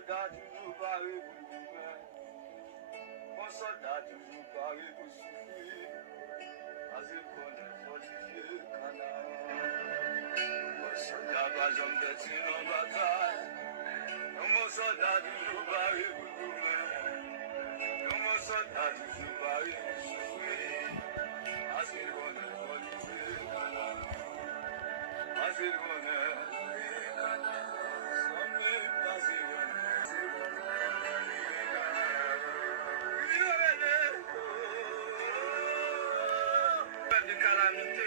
soldat toujours paré pour mourir. Mon soldat toujours paré pour souffrir. Parce qu'on est fortifié canard. Mon soldat va jamais bâtir en bataille. Mon soldat toujours paré pour mourir. Mon soldat toujours paré pour souffrir. Parce qu'on est fortifié canard. Parce qu'on est de calamité.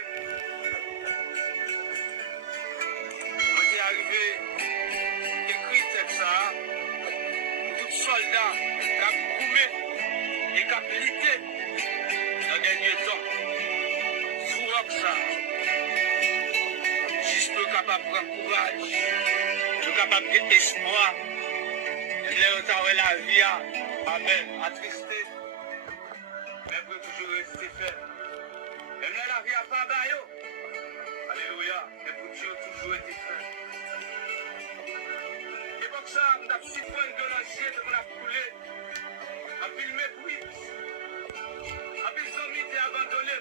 Moi, j'ai arrivé, écrit ça, tout soldat qui a coupé et qui a lutté dans les derniers temps. Sous ça, si je peux capable de prendre courage, je suis capable d'espoir, et de la vie, amen, attristé, mais peut toujours rester fait. Même la vie a pas baillot. Alléluia. Mais pour Dieu, toujours été fait. Et pour ça, on a petit point de l'ancien de mon coulé. A filmé puis. A pile zombie était abandonné.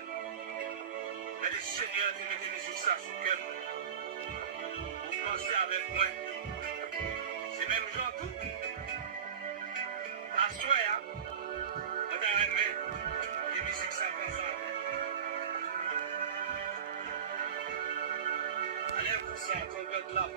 Mais le Seigneur dit mettez sur ça sous cœur. Vous pensez avec moi. C'est même Jean tout. À souhait, hein. On t'a remis. Et musique ça comme ça. Allez, pour ça, on va de la